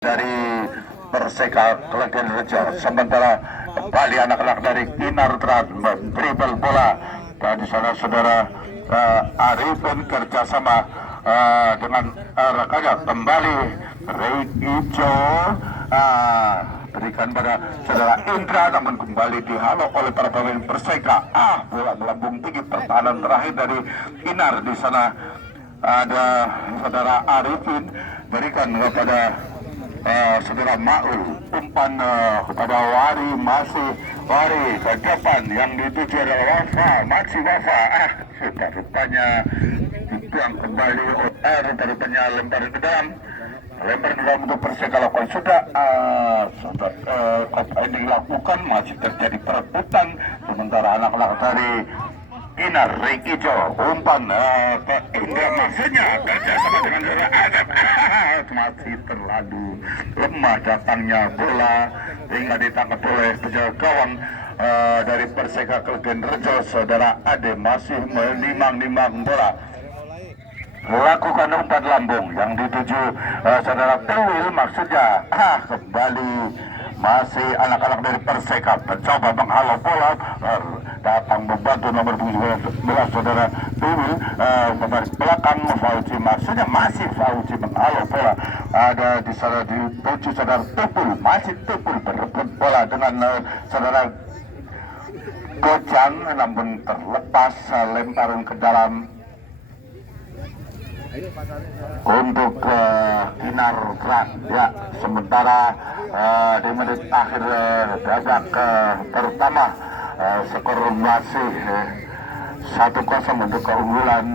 dari Perseka Klegen Rejo. Sementara kembali anak-anak dari Kinartran dribble bola dan di sana saudara Arifin kerjasama dengan rekannya kembali Reikijo berikan pada saudara Indra, namun kembali dihalau oleh para pemain Perseka. Bola melambung tinggi, pertahanan terakhir dari Kinar. Di sana ada saudara Arifin berikan kepada saudara Maul, umpan kepada Wari, masih Wari ke depan, yang dituju adalah Wafa, masih Wafa. Sudah rupanya dibuang kembali, rupa-rupanya lempar ke dalam untuk Perseka lakukan sudah ini dilakukan, masih terjadi perebutan. Sementara anak-anak dari Kinar Reikijo umpan ke Indra, maksudnya kerjasama dengan saudara Adam. Masih terlalu lemah datangnya bola hingga ditangkap oleh penjaga gawang dari Perseka Klegen Rejo. Saudara Ade masih menimang-nimang bola, lakukan umpan lambung yang dituju saudara Tewil, maksudnya kembali masih anak-anak dari Perseka mencoba menghalau bola, datang membantu nomor 17 saudara Tewil, membaris belakang Fauzi, maksudnya masih Fauzi menghalau bola. Ada di sana dituju saudara Tepul, masih Tepul berebut bola dengan saudara Gojang, namun terlepas, lemparan ke dalam untuk Kinartran. Ya, sementara di menit akhir babak pertama skor masih 1-0 untuk keunggulan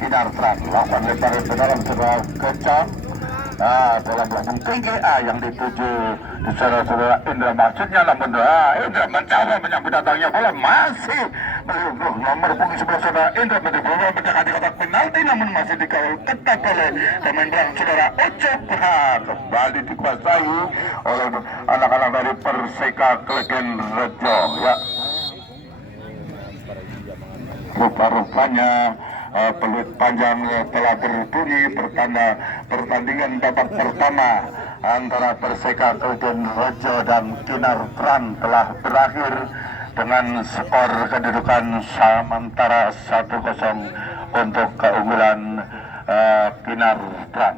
Kinartran. Lakukan lemparan ke dalam saudara Gojang, bola melambung tinggi yang dituju di saudara Indra, maksudnya, namun Indra mencoba menyambut datangnya bola, masih melungguh nomor punggung sebelah saudara Indra, bola mendekati kotak penalti, namun masih dikawal ketat oleh pemain belakang saudara Ucup. Kembali dikuasai oleh anak-anak dari Perseka Klegen Rejo. Ya, rupa-rupanya peluit panjang telah berbunyi, pertanda pertandingan babak pertama antara Perseka Klegen Rejo dan Kinartran telah berakhir dengan skor kedudukan sementara 1-0 untuk keunggulan Kinartran.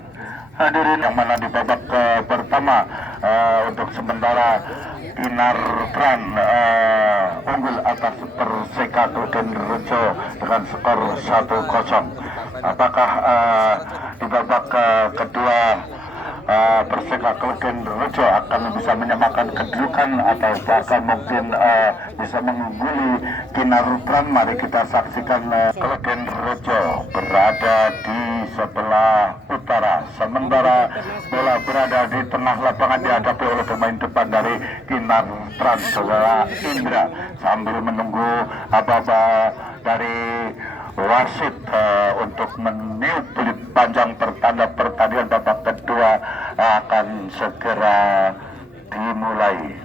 Hadirin yang mana di babak pertama untuk sementara Kinartran unggul atas Perseka Klegen Rejo dengan skor 1-0. Apakah di babak kedua Perseka Klegen Rejo akan bisa menyamakan kedudukan atau bahkan mungkin bisa mengungguli Kinartran? Mari kita saksikan. Klegen Rejo berada di sebelah utara, sementara bola berada di tengah lapangan dihadapi oleh pemain depan dari Kinartran, saudara Indra, sambil menunggu aba-aba dari wasit untuk meniup peluit panjang pertanda pertandingan babak kedua akan segera dimulai.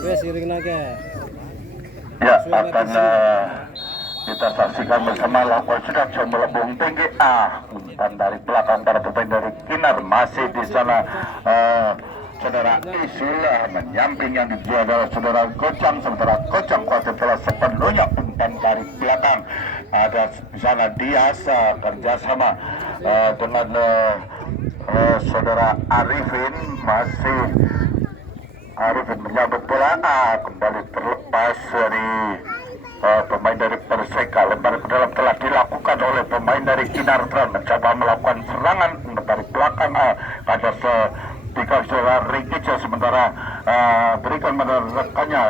Ya, akan kita saksikan bersama. Lakukan sudah coba melambung tinggi, umpan dari belakang para pemain dari Kinar, masih di sana saudara Isul menyamping, yang dijual adalah saudara Gojang, sementara Gojang kuasa telah sepenuhnya umpan dari belakang. Ada di sana Dias kerjasama dengan saudara Arifin, masih Arifin menyambut bola, kembali terlepas dari pemain dari Perseka. Lempar ke dalam telah dilakukan oleh pemain dari Kinartran, mencoba melakukan serangan dari belakang pada tiga saudara Rikijo, sementara berikan pada rekannya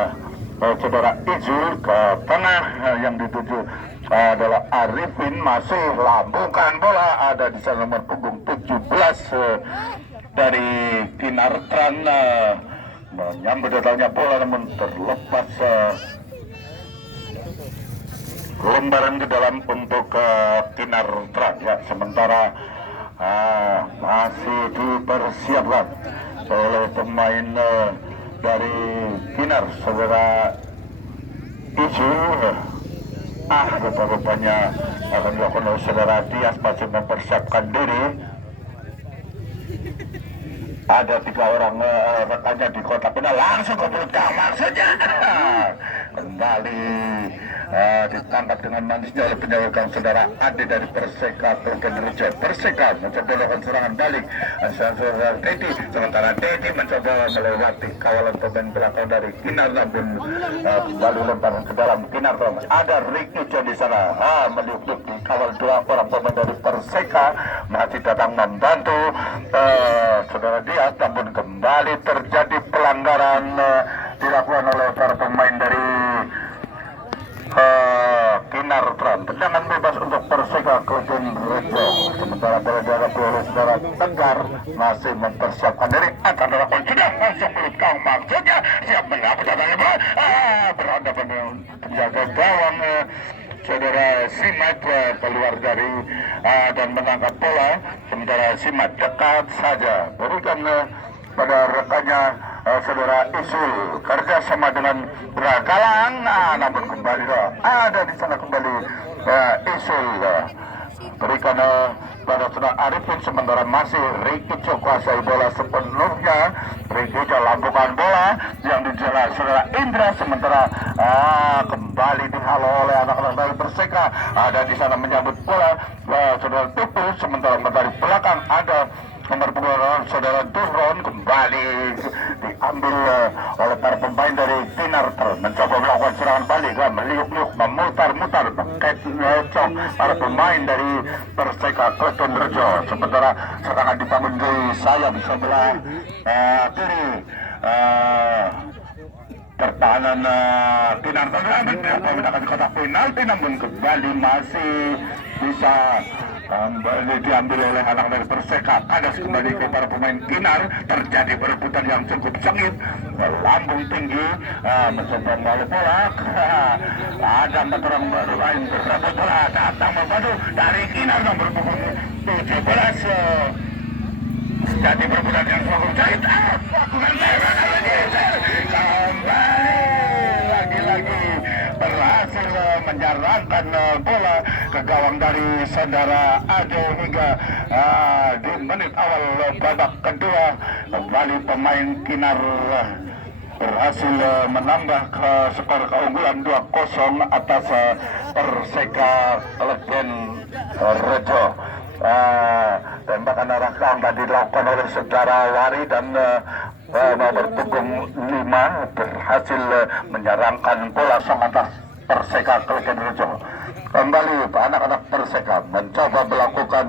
saudara Izul ke tengah, yang dituju adalah Arifin, masih lambungkan bola. Ada di sana nomor punggung 17 dari Kinartran menyambut datangnya bola, namun terlepas lembaran ke dalam untuk Kinartran. Ya, sementara masih dipersiapkan oleh pemain dari Kinar, saudara Isu rupa-rupanya akan dilakukan oleh saudara Dias masih mempersiapkan diri. Ada 3 orang rekannya di kota Pinang langsung ke mulut kamar saja. Kembali ditangkap dengan manisnya oleh penjaga saudara Ade dari Perseka Kelkenrejo. Perseka mencoba melakukan serangan balik saudara Dedi, sementara Dedi mencoba melewati kawalan pemain belakang dari Kinar, namun kembali lemparan ke dalam Kinar. Ada Ricky Jo di sana meniup di kawal 2 orang pemain dari Perseka masih datang membantu saudara Dias, namun kembali terjadi pelanggaran dilakukan oleh para pemain dari Kinar. Tendangan bebas untuk Perseka Kelkenrejo. Sementara bola dihadapi oleh saudara Tegar masih mempersiapkan diri. Akan dilakukan sudah masuk pelut kau maksudnya siap mendapat datangnya bola. Berhadapan dengan penjaga gawang saudara Simat keluar dari dan menangkap bola. Sementara Simat dekat saja berikan pada rekannya saudara Isul kerjasama dengan Galang, namun kembali ada di sana kembali Isul berikan pada saudara Arifin, sementara masih Ricky Jo kuasai bola sepenuhnya. Ricky Jo lambungkan bola yang dijelas saudara Indra, sementara kembali dihalau oleh anak-anak dari Perseka. Ada di sana menyambut bola saudara Tupu, sementara dari belakang ada nomor 2 saudara Durron, kembali diambil oleh para pemain dari Kinar. Mencoba melakukan serangan balik, meliuk-liuk, memutar-mutar, cok para pemain dari Perseka Kelkenrejo. Sementara serangan dibangun di sayap sebelah kiri. Pertahanan Kinar mendapatkan kotak penalti, namun kembali masih bisa kembali diambil oleh anak dari Perseka. Kadas kembali ke para pemain Kinar. Terjadi perebutan yang cukup sengit, lambung tinggi, mencoba membawa bola. Ada 4 orang baru lain berebut bola, datang membantu dari Kinar nomor 17. Jadi perebutan yang cukup sengit. Kembali lagi berhasil menjalankan bola ke gawang dari saudara Ade hingga di menit awal babak kedua. Kembali pemain Kinar berhasil menambah ke skor keunggulan 2-0 atas Perseka Kelkenrejo. Tembakan arah kanan tadi dilakukan oleh saudara Wari dan nomor punggung 5 berhasil menyerangkan bola sang atas Perseka Kelkenrejo. Kembali anak-anak Perseka mencoba melakukan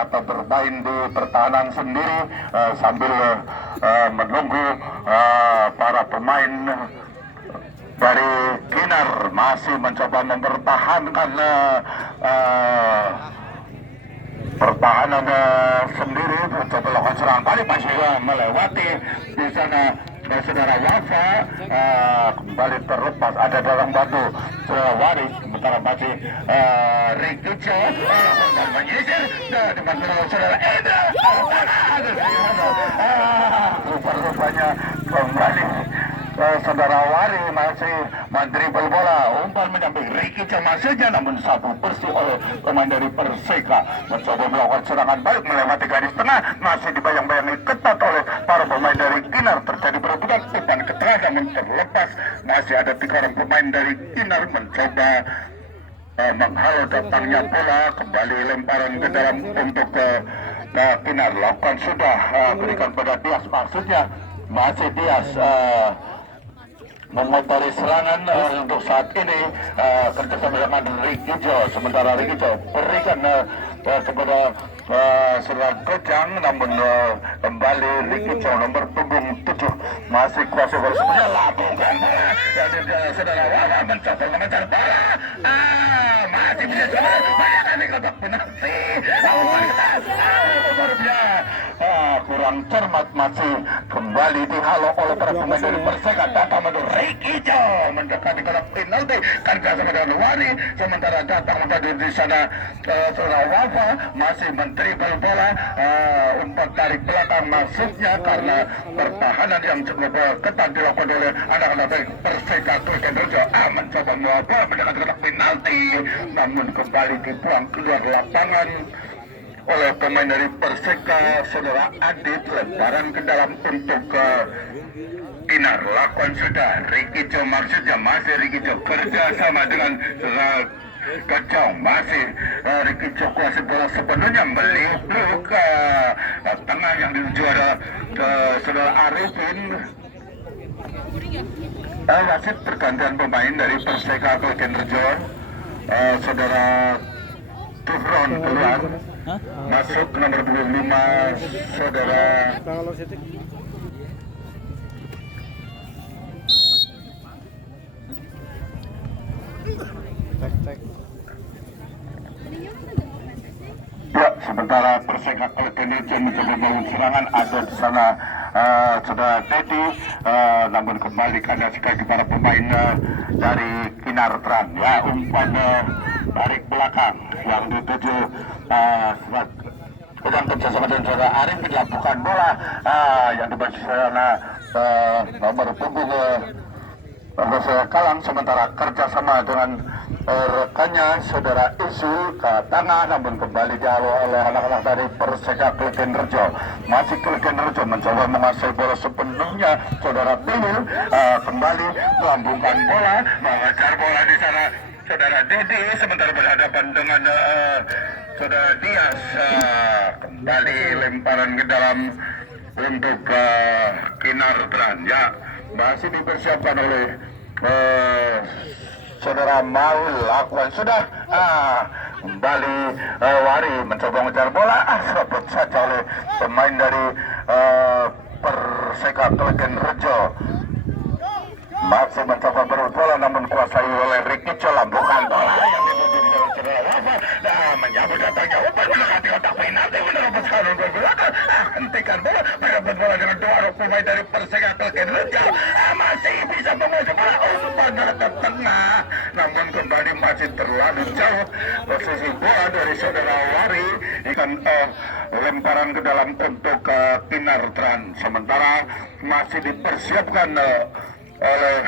atau bermain di pertahanan sendiri sambil menunggu para pemain dari Kinar masih mencoba mempertahankan pertahanan sendiri. Mencoba melakukan serangan balik, masih melewati di sana saudara Wafa, kembali terlepas ada dalam batu saudara Waris, sementara masih Ricky Jo menyisir di mana saudara Eda. Rupa-rupanya kembali saudara Wari masih mendribel bola, umpan mendamping Ricky Jo maksudnya, namun sapu bersih oleh pemain dari Perseka. Mencoba melakukan serangan balik melewati garis tengah, masih dibayang-bayangi ketat oleh para pemain dari Kinar. Terjadi perebutan, umpan ke tengah namun terlepas. Masih ada 3 orang pemain dari Kinar mencoba menghalau datangnya bola. Kembali lemparan ke dalam untuk Kinar. Lakukan sudah berikan pada Dias, maksudnya masih Dias memotori serangan untuk saat ini kerjasama dengan Ricky Jo. Sementara Ricky Jo berikan kepada serangan Kejang, namun kembali Ricky Jo nomor punggung 7 masih kuasa bola, sebenarnya labungkan bola dan saudara Wawa mencoba mengejar bola, masih bisa coba bayangkan di kotak penalti. kurang cermat, masih kembali dihalau oleh para pemain dari Perseka. Datang menurut Ricky Jo mendekati kotak penalti, kerja sama dengan Wani. Sementara datang menjadi di sana seorang Wafa masih mentribel bola, umpan tarik belakang masuknya karena pertahanan yang cukup ketat dilakukan oleh anak-anak dari Perseka. Rejo mencoba membawa bola mendekati kotak penalti, namun kembali dibuang keluar lapangan oleh pemain dari Perseka. Saudara Adit lemparan ke dalam untuk Kinar. Lakukan sudah Ricky Jo, maksudnya masih Ricky Jo kerja sama dengan Kacau, masih Ricky Jo kuasai bola sepenuhnya, melipuk ke tengah yang dituju adalah saudara Arifin. Wasit pergantian pemain dari Perseka ke Rejo. Saudara Tuhron keluar, masuk nomor 25 saudara ya. Sementara Perseka Rejo mencoba membangun serangan, ada di sana saudara Teddy, namun kembali kandas sekali para pemain dari Kinartran. Ya, umpan tarik belakang yang dituju sedang kerjasama dengan saudara Arif, dilakukan bola yang dibaca sana nomor punggung Kalang. Sementara kerjasama dengan rekannya saudara Isul ke tengah, namun kembali dihalau oleh anak-anak dari Perseka Rejo. Masih Rejo mencoba menguasai bola sepenuhnya. Saudara Pilul kembali melambungkan bola, mengejar bola di sana saudara Dedi, sementara berhadapan dengan saudara Dias. Kembali lemparan ke dalam untuk Kinartran. Ya, masih dipersiapkan oleh saudara Maul. Lakukan sudah kembali Wari mencoba mengejar bola, sebut saja oleh pemain dari Perseka Rejo. Masih mencoba berebut bola, namun kuasai oleh Ricky Jo. Lambungkan bola yang dituju di saudara Wafa, menyambut datangnya umpan mendekati kotak penalti, menerobos kanan ke belakang, hentikan bola, merebut bola dengan dua orang pemain dari Perseka Rejo. Masih bisa menguasai bola, umpan ke tengah, namun kembali masih terlalu jauh posisi bola dari saudara Wari. Ikan lemparan ke dalam untuk Kinartran. Sementara masih dipersiapkan oleh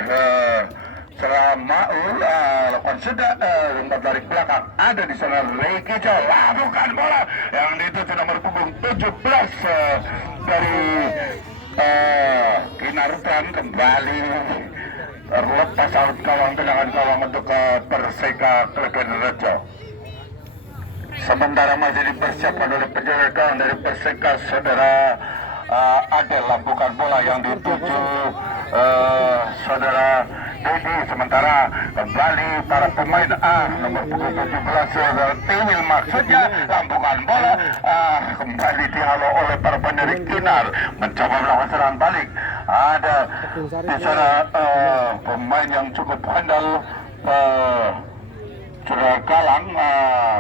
Maul. Lakukan sudah umpan tarik belakang, ada di sana Ricky Jo. Lakukan bola yang dituju nomor punggung 17 dari Kinartran. Kembali terlepas out kawang, tendangan kawang untuk Perseka Rejo. Sementara masih dipersiapkan oleh penjaga gawang dari Perseka saudara Adel. Lambungkan bola yang dituju saudara Dedi. Sementara kembali para pemain nomor punggung 17 saudara Tiwil, maksudnya lambungkan bola, kembali dihalau oleh para pemain dari Kinar, mencoba melakukan serangan balik. Ada di sana pemain yang cukup handal, saudara Galang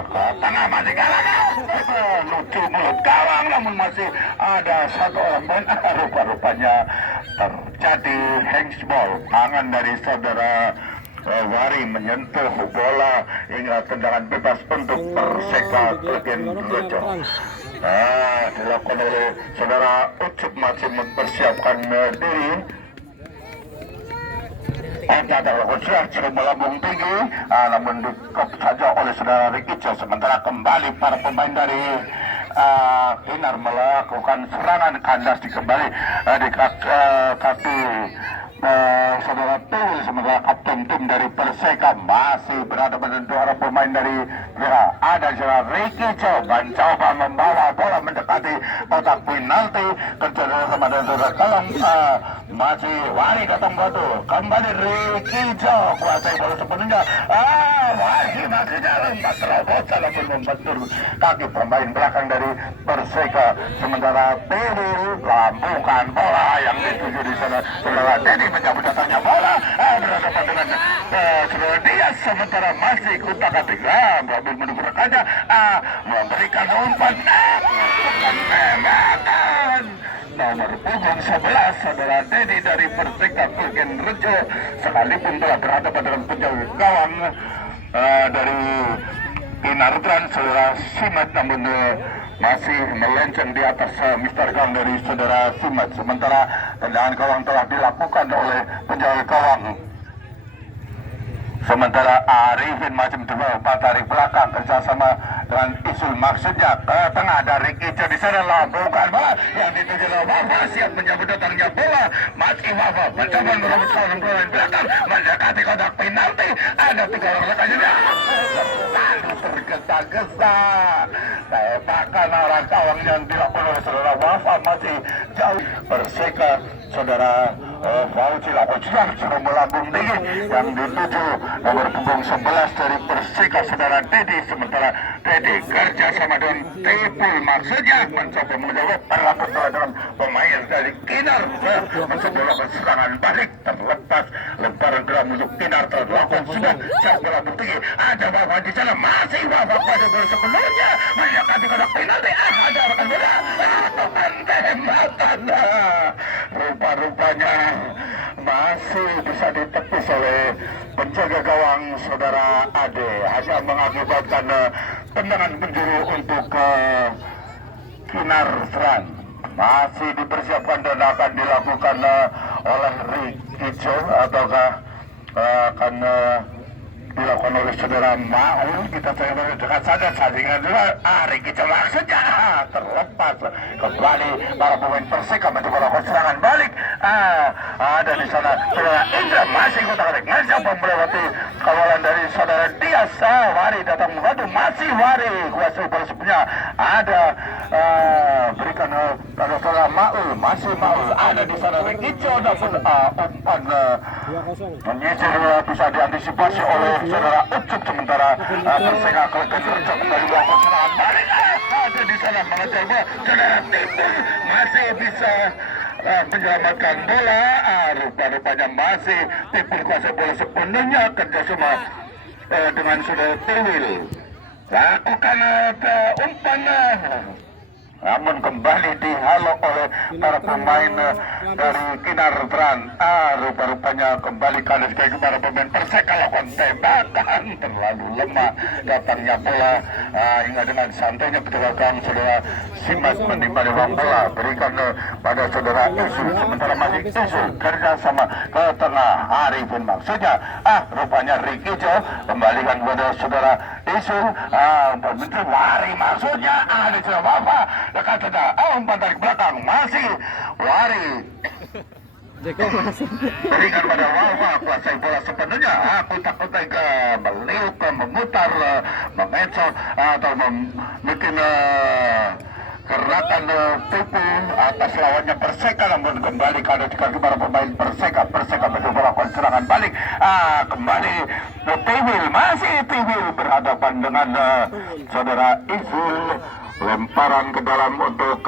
ke tengah, masih Galang lucu mulut gawang, namun masih ada satu orang main. Rupa-rupanya terjadi handsball, tangan dari saudara Wari menyentuh bola hingga tendangan bebas untuk Perseka Rejo. Dilakukan oleh saudara Ucup, masih mempersiapkan diri. Ada sudah melambung tinggi, namun dikop saja oleh saudara Ricky Jo. Sementara kembali para pemain dari Kinar melakukan serangan, kandas dikembali di kaki saudara Tul. Sementara kapten tim dari Perseka masih berada dengan dua orang pemain dari ada saudara Ricky Jo mencoba membawa bola mendekati kotak penalti, kerjasama sama dengan saudara Kalang. Masih Wari datang batu, kembali Ricky Jo kuasai bola sepenuhnya. Masih jalan terobosan, namun membentur kaki pemain belakang dari Perseka. Sementara Teddy lambungkan bola yang dituju di sana saudara Teddy, menyambut datangnya bola berhadapan dengan saudara Dias, sementara masih kutak-atik mobil menuju rekannya memberikan umpan tembakan nomor punggung 11 saudara Dedi dari Perseka Kulgen Rejo, sekalipun telah berhadapan dengan penjaga gawang dari Inartran saudara Simat, namun masih melenceng di atas Mister Gang dari saudara Simat. Sementara tendangan gawang telah dilakukan oleh penjaga gawang. Sementara Arifin macam coba dari belakang kerjasama dengan Isul, maksudnya ke tengah dari Ijo di sana bukan bola yang dituju oleh Wafa, siap menyambut datangnya bola. Masih Wafa mencoba merebut kawan bola di belakang mendekati kotak penalti. Ada 3 orang rekannya tergesa-gesa. Tembakan arah gawang yang dilakukan oleh saudara Wafa masih jauh. Perseka saudara Fauci lakukan sudah melambung tinggi yang dituju nomor punggung 11 dari Perseka saudara Dedi. Sementara Dedi kerja sama dengan Tepul, maksudnya mencoba menjawab perlakuan dengan pemain dari Kinar mencoba melakukan serangan balik, terlepas lemparan geram untuk Kinar terlakukan sudah jauh melambung tinggi. Ada Wafa di sana, masih Wafa pada bola sepenuhnya mendekati kotak penalti. Ada rekan bola tembakan rupa-rupanya masih bisa ditepis oleh penjaga gawang saudara Ade, hanya mengakibatkan tendangan penjuru untuk Kinar Fran. Masih dipersiapkan dan akan dilakukan oleh Rikijo ataukah akan dilakukan oleh saudara Maul. Kita tengok dekat saja saringan dulu. Rikijo maksudnya terlepas kembali para pemain Perseka mencoba melakukan serangan balik. Ada di sana saudara Indra masih kotak-atik mencoba melewati kawalan dari saudara Dias. Wari datang membantu, masih Wari kuasai bola sebenarnya. Ada berikan pada saudara Maul, masih Maul ada di sana. Rikijo dapat umpan menyisir bisa diantisipasi oleh saudara Ucup. Sementara Perseka Kulgen Rejo kembali melakukan serangan balik. Ada di sana mengejar bola. Saudara Timbul masih bisa menyelamatkan bola. Rupa-rupanya masih Timbul kuasai bola sepenuhnya, kerjasama dengan saudara Tiwil lakukan umpan, namun kembali dihalau oleh para pemain dari Kinar Tran. Rupa-rupanya kembali kalah kepada pemain Perseka, lakukan tembakan terlalu lemah datangnya bola hingga dengan santainya petugas saudara Simas menimbali ruang bola, berikan pada saudara Isu. Sementara masih Isu kerjasama ke tengah Arifin, maksudnya rupanya Rikijo kembalikan pada saudara Isu. Menteri Wari maksudnya ada saudara Wafa dekat saja. Umpan dari belakang masih Wari berikan pada Wafa, kuasai bola sepenuhnya. Kotak-kotak meliuk, memutar, mengecoh atau mungkin gerakan tipu atas lawannya Perseka, namun kembali keadaan para pemain Perseka. Perseka mencoba melakukan serangan balik. Kembali Tiwil, masih Tiwil berhadapan dengan saudara Izul. Lemparan ke dalam untuk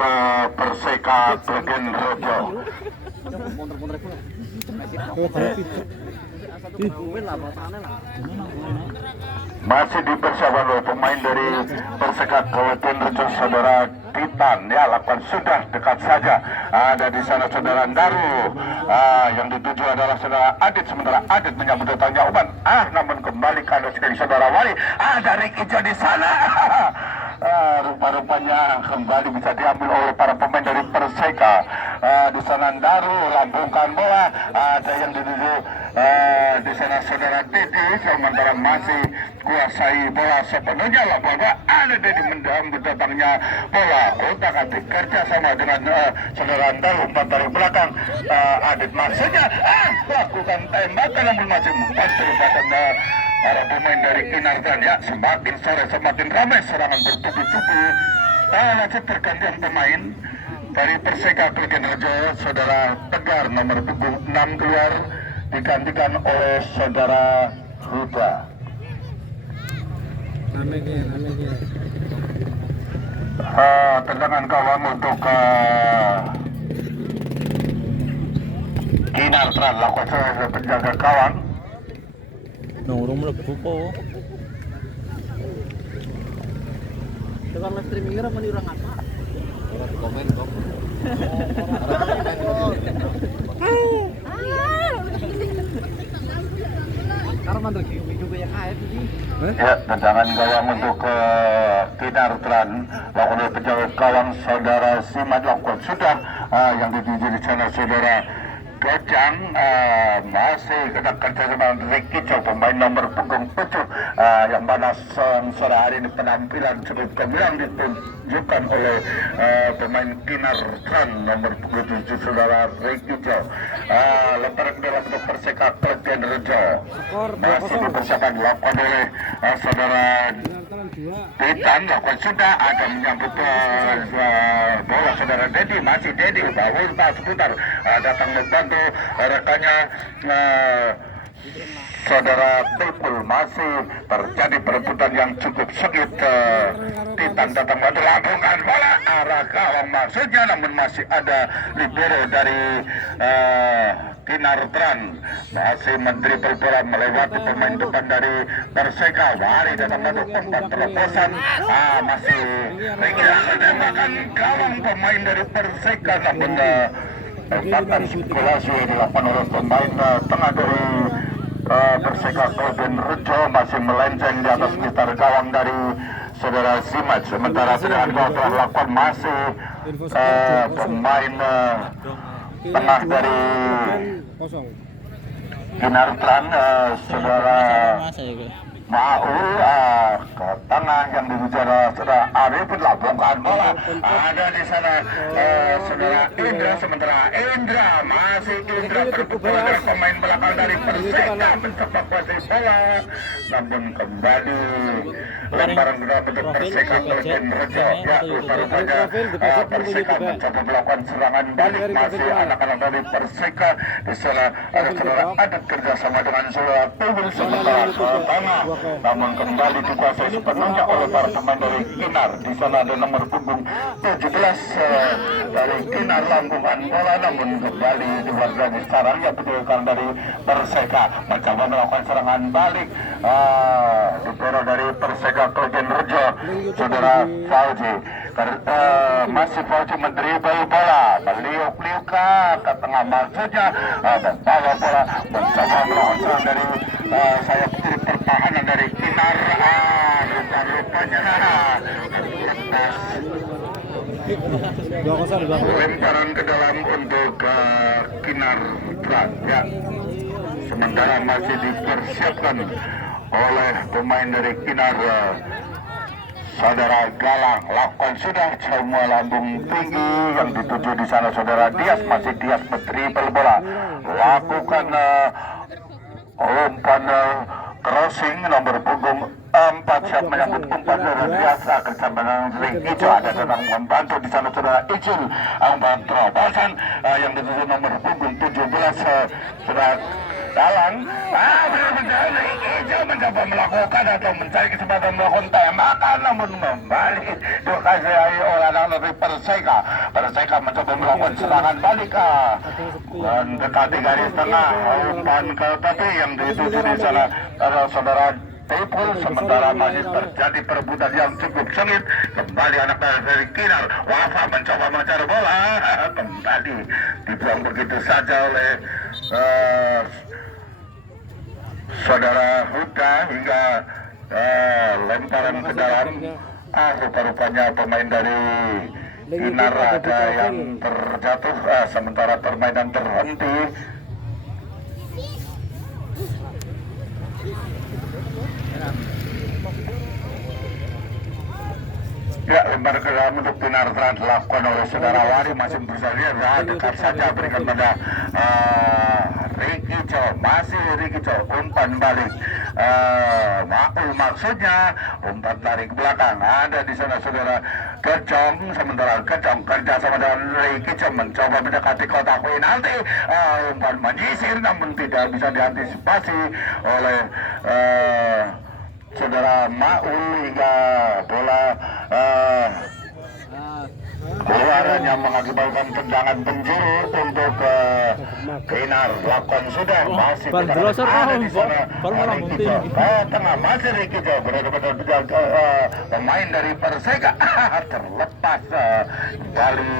Perseka Kulgen Rejo. Masih dipersiapkan oleh pemain dari Perseka Kulgen Rejo saudara Titan, ya lakukan sudah dekat saja. Ada di sana saudara Daru, yang dituju adalah saudara Adit. Sementara Adit menyambut datangnya umpan, namun kembali kandas dari saudara Wali. Ada Rikijo di sana. Rupa-rupanya kembali bisa diambil oleh para pemain dari Perseka. Di sana Daru lambungkan bola, ada yang dituju di sana saudara Dedi. Sementara masih kuasai bola sepenuhnya, lapangan ada Dedi mendambut datangnya bola. Kotak-atik kerja sama dengan saudara Daru, umpan dari belakang. Adit maksudnya lakukan tembakan namun masih membantu para pemain dari Kinartan. Ya, semakin sore semakin ramai serangan bertubi-tubi. Lanjut pergantian pemain dari Perseka Kulgen Rejo, saudara Tegar nomor punggung 6 keluar digantikan oleh saudara Huda. Tendangan gawang untuk Kinartan lakukan penjaga gawang. Nurung mlebu po. Tukang live streaming ora meni urang apa? Ora komen kok. Karena mandek video kayak kayak ini. Ya, tendangan gawang untuk Kinar Tran. Lakukan penjaga gawang saudara Simat lakukan sudah yang dituju di sana saudara Gajang masih kena kerja sama Ricky Chow, pemain nomor punggung 7 yang mana sore hari ini penampilan cukup gemilang ditunjukkan oleh pemain Kinar Tran nomor punggung 7 saudara Ricky Chow. Lemparan ke dalam untuk Perseka Klegen Rejo masih dipersiapkan dilakukan oleh saudara Titan, lakukan sudah ada menyambut bola saudara Dedi, masih Dedi bangun pas seputar datang membantu rekannya saudara Tepul. Masih terjadi perebutan yang cukup sengit. Titan datang membantu lambungkan bola arah gawang maksudnya, namun masih ada libero dari Kinar Tran masih mendribel bola melewati pemain depan dari Perseka. Wari datang membantu umpan terobosan masih menembakkan gawang pemain dari Perseka, namun tempatan spekulasi yang dilakukan oleh pemain tengah dari Perseka Klegen Rejo masih melenceng di atas sekitar gawang dari saudara Simat. Sementara serangan gol telah dilakukan masih pemain tengah dari Kinar Tran saudara Maul ke tengah yang dibicara saudara Arifin labungkan bola ada di sana saudara Indra. Sementara Indra masih Indra berpukulan dari pemain belakang dari Perseka mencoba kuasai bola, namun kembali lemparan bola bentuk Perseka Klegen Rejo. Ya, rupanya Perseka mencoba melakukan serangan balik. Masih anak-anak dari Perseka di sana ada saudara adat kerjasama dengan saudara Tugul. Sementara ke tengah namun kembali dikuasai sepenuhnya oleh para pemain dari Kinar. Di sana ada nomor punggung 17 dari Kinar lambungan bola, namun kembali dibuat lagi sarangnya betulkan dari Perseka mencoba melakukan serangan balik. Didorong dari Perseka Klegen Rejo saudara Fauji. Masih Fauji mendribel bola, meliuk-liuk ke tengah maksudnya, membawa bola mencoba melakukan serangan dari sayap kiri pertahanan dari Kinar. Rupa-rupanya lemparan ke dalam untuk Kinar Tran. Ya, sementara masih dipersiapkan oleh pemain dari Kinar saudara Galang. Lakukan sudah semua lambung tinggi yang dituju di sana saudara Dias. Masih Dias mendribel bola, lakukan umpan crossing nomor punggung 4 siap menyambut umpan dari biasa bersama dengan Ricky Chow. Ada datang membantu di sana saudara Icil umpan terobosan yang dituju nomor punggung 17 saudara Dalang. Benar-benar Ricky Chow mencoba melakukan atau mencari kesempatan melakukan tembakan, namun kembali dikasih oleh anak dari Perseka. Perseka mencoba melakukan serangan balik mendekati garis tengah, umpan ke tepi yang dituju di sana saudara Tepul. Sementara masih terjadi perebutan yang cukup sengit. Kembali anak dari Kinar. Wafa mencoba mencari bola, kembali dibuang begitu saja oleh saudara Huda hingga lemparan ke dalam. Rupa-rupanya pemain dari Kinar ada yang terjatuh, sementara permainan terhenti. Ya, lempar ke dalam untuk Kinar Tran dilakukan oleh saudara Wari. Masih berusaha lihat dekat saja berikan pada Ricky Chow. Masih Ricky Chow umpan balik Maul maksudnya, umpan lari ke belakang. Ada di sana saudara Kecong. Sementara Kecong kerja sama dengan Ricky Chow mencoba mendekati kotak penalti. Umpan menyisir namun tidak bisa diantisipasi oleh saudara Maul hingga bola suaranya mengakibatkan tendangan penjuru untuk Kinar. Lakon sudah masih ada di sana. Ricky Jo ke tengah, masih Ricky Jo benar-benar pemain dari Perseka terlepas kembali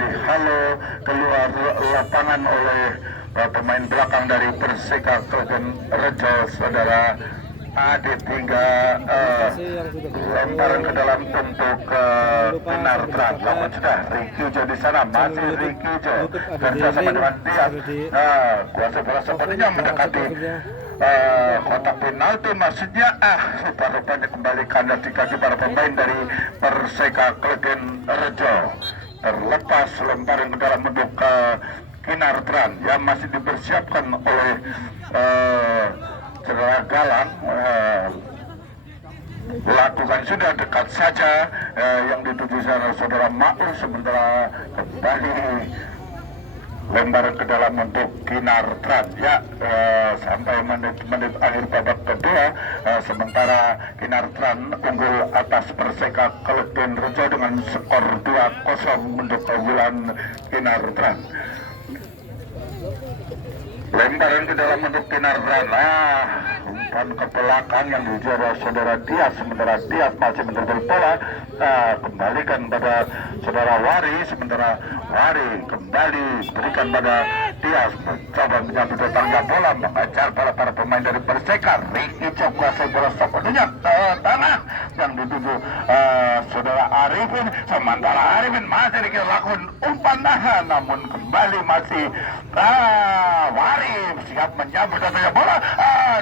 dihalau keluar lapangan oleh pemain belakang dari Perseka Klegen Rejo, saudara Adit, hingga lemparan ke dalam untuk Kinar Tran. Lawan sudah Ricky Jo di sana, masih Ricky Jo kerja sama dengan dia. Kuasa bola sepertinya mendekati kotak penalti, maksudnya rupa-rupanya kembalikan dan dikasih para pemain dari Perseka Klegen Rejo. Terlepas lemparan ke dalam untuk Kinar Tran yang masih dipersiapkan oleh saudara Galang. Lakukan sudah dekat saja yang dituju sana saudara Maul, sementara kembali lemparan ke dalam untuk Kinar Tran ya, sampai menit akhir babak kedua. Sementara Kinar Tran unggul atas Perseka Klegen Rejo dengan skor 2-0 untuk keunggulan Kinar Tran. Lemparan ke dalam untuk Kinar Tran, umpan ke belakang yang dituju oleh saudara Dias, sementara Dias masih mendribbel bola, kembalikan pada saudara Wari, sementara Wari kembali berikan pada Dias, mencoba menyambut datangnya bola, mengejar para pemain dari Perseka. Ricky Jo kuasai bola sepenuhnya ke tanah yang dituju saudara Arifin, sementara Arifin masih lakukan umpan namun kembali masih Wari siap menyambut datangnya bola,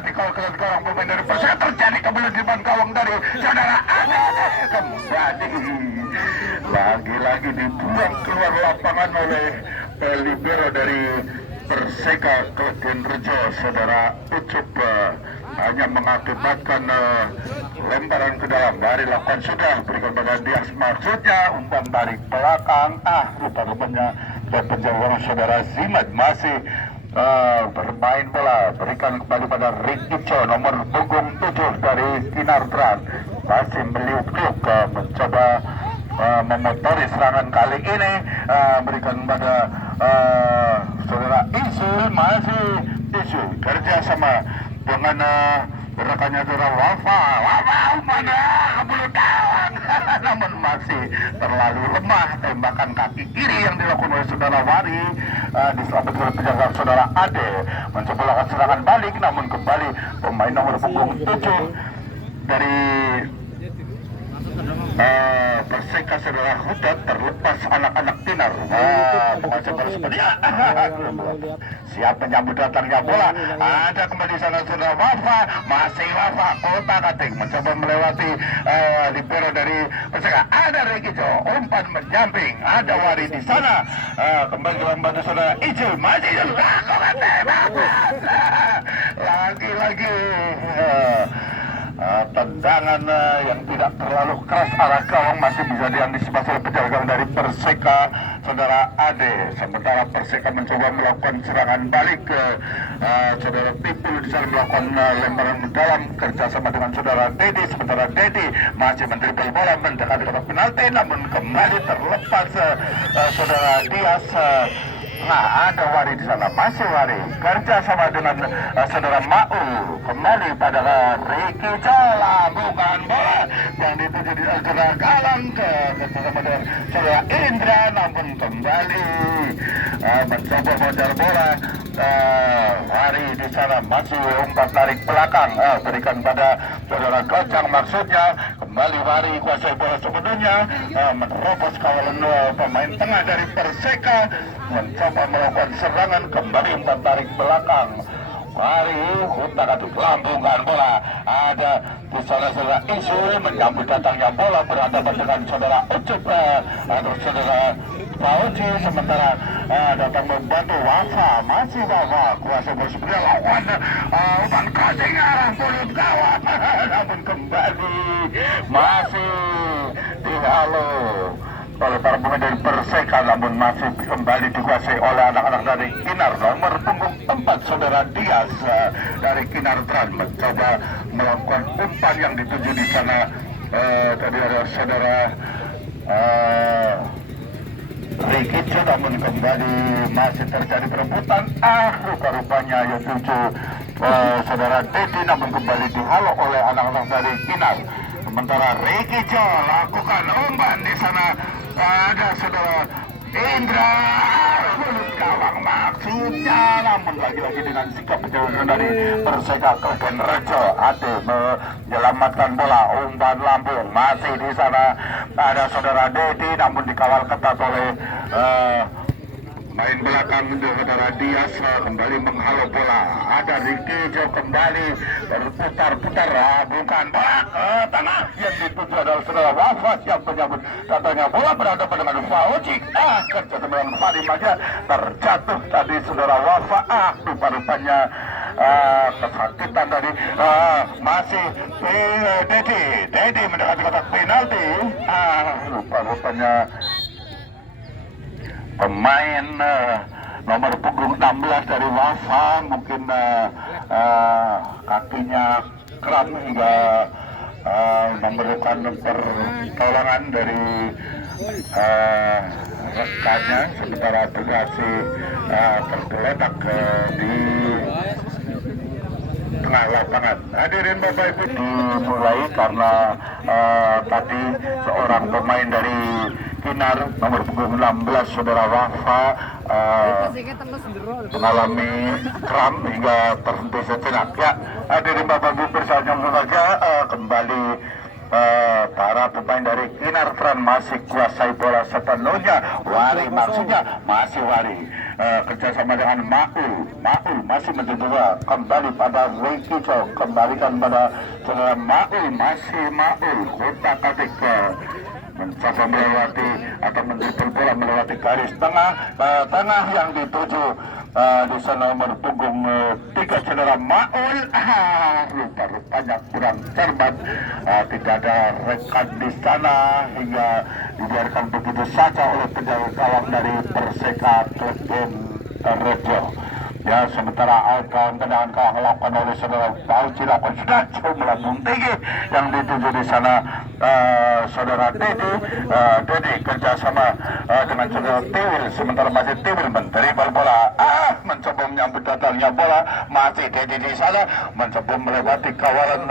dikawal orang pemain dari Perseka, terjadi kembali di depan gawang dari saudara Ade, kembali lagi-lagi dibuang keluar lapangan oleh libero dari Perseka Klegen Rejo, saudara Ucup, hanya mengakibatkan lemparan ke dalam. Dari lakukan sudah berikan pada Dias, maksudnya umpan tarik belakang, rupa-rupanya dan penjauhan saudara Zimad masih bermain bola, berikan kembali pada Ricky Jo nomor punggung 7 dari Kinar Tran, masih meliuk-liuk mencoba memotori serangan kali ini, berikan pada saudara Isul, masih Isul kerja sama dengan gerakannya saudara Wafa umpannya ke bulu gawang namun masih terlalu lemah. Tembakan kaki kiri yang dilakukan oleh saudara Wari diselamatkan oleh penjaga saudara Ade, mencoba lakukan serangan balik, namun kembali pemain nomor punggung 7 dari Perseka saudara Hudat terlepas anak-anak Kinar. Siap menyambut datangnya bola, ada kembali sana saudara Wafa, masih Wafa kota kating mencoba melewati libero dari Perseka. Ada Ricky Jo, umpan menjamping, ada Wari di sana, kembali dalam bantu saudara Ijul, masih lakukan tembak, lagi-lagi tendangan yang tidak terlalu keras arah gawang masih bisa diantisipasi oleh penjaga dari Perseka saudara Ade. Sementara Perseka mencoba melakukan serangan balik ke saudara Pipul, di sana melakukan lemparan dalam kerjasama dengan saudara Dedi, sementara Dedi masih mendribel bola mendekati kotak penalti, namun kembali terlepas saudara Dias. Ada Wari di sana, masih Wari kerja sama dengan saudara Maul, kembali pada Ricky Jo, bukan bola yang dituju di saudara Galang ke sama dengan saudara Indra, namun kembali mencoba mengejar bola. Wari di sana masih umpan tarik belakang, berikan pada saudara Gocang, maksudnya kembali Wari kuasai bola sepenuhnya, menerobos kawalan pemain tengah dari Perseka, mencoba melakukan serangan, kembali umpan tarik belakang. Wari hutan aduh lambungkan bola, ada di sana saudara Isul menyambut datangnya bola berhadapan dengan saudara Ucup atau saudara Pauji, sementara datang membantu Wafa, masih Wafa kuasa bola sebenarnya lawan umpan kasing arah mulut gawang, namun kembali masih dihalau oleh para pemain dari Perseka, namun masih kembali dikuasai oleh anak-anak dari Kinar. Nomor punggung 4 saudara Dias dari Kinar Tran mencoba melakukan umpan yang dituju di sana. Tadi ada saudara Rikicho namun kembali masih terjadi perebutan. Rupa-rupanya yang tujuh saudara Dedi namun kembali dihalau oleh anak-anak dari Kinar. Sementara Rikicho lakukan umpan di sana. Ada saudara Indra mulut gawang maksudnya, namun lagi-lagi dengan sikap perjalanan dari Perseka Klegen Rejo Ade menyelamatkan bola. Umpan lambung masih di sana ada saudara Dedi namun dikawal ketat oleh main belakang saudara Dias kembali menghalau bola. Ada Ricky Jo kembali berputar-putar, bukan bola tanah yang dituju adalah saudara Wafa yang menyambut datangnya bola berhadapan dengan Fauji. Kerja dengan Fadim aja terjatuh tadi saudara Wafa. Rupa-rupanya kesakitan tadi. Masih Dedi mendekati kotak penalti. Rupa-rupanya pemain nomor punggung 16 dari Wafa mungkin kakinya kram hingga memerlukan pertolongan dari rekannya, sementara Tugasi tergeletak di tengah lapangan. Hadirin Bapak Ibu, dimulai karena tadi seorang pemain dari Kinar nomor punggung 16 saudara Wafa mengalami kram hingga terhenti sejenak. Ya, hadirin Bapak Ibu, bersama saja kembali para pemain dari Kinar Tran masih kuasai bola sepenuhnya. Wari maksudnya masih Wari kerjasama dengan Maul masih mencoba kembali pada Rikicho, kembalikan pada saudara Maul, masih Maul kota ketika mencoba melewati atau mendribble bola melewati garis tengah yang dituju di sana nomor punggung 3 saudara Maul. Rupa-rupanya kurang cermat, tidak ada rekan di sana hingga dibiarkan begitu saja oleh penjaga gawang dari Perseka Klegen Rejo. Ya, sementara outbound tendangan kalah dilakukan oleh saudara Fauji, lakukan sudah jauh melambung tinggi yang dituju di sana saudara Dedi kerjasama dengan saudara Tiwil. Sementara masih Tiwil mendribble bola, mencoba menyambut datangnya bola, masih Dedi di sana mencoba melewati kawalan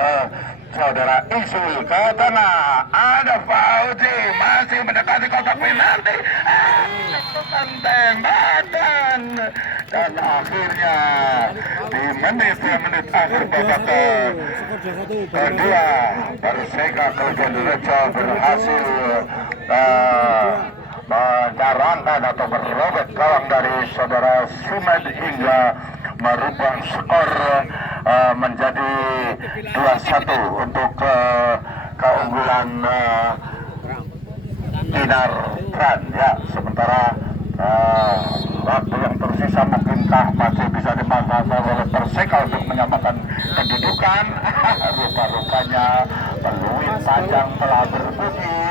saudara Isul ke tengah. Ada Fauji masih mendekati kotak penalti, tembakan, dan akhirnya di menit akhir babak kedua Perseka Klegen Rejo berhasil menjarangkan atau merobek gawang dari saudara Sumed hingga merubah skor menjadi 2-1 untuk keunggulan Kinar Tran. Ya, sementara waktu yang tersisa mungkinkah masih bisa dimanfaatkan oleh Perseka untuk menyamakan kedudukan. Rupa-rupanya peluit panjang telah berbunyi.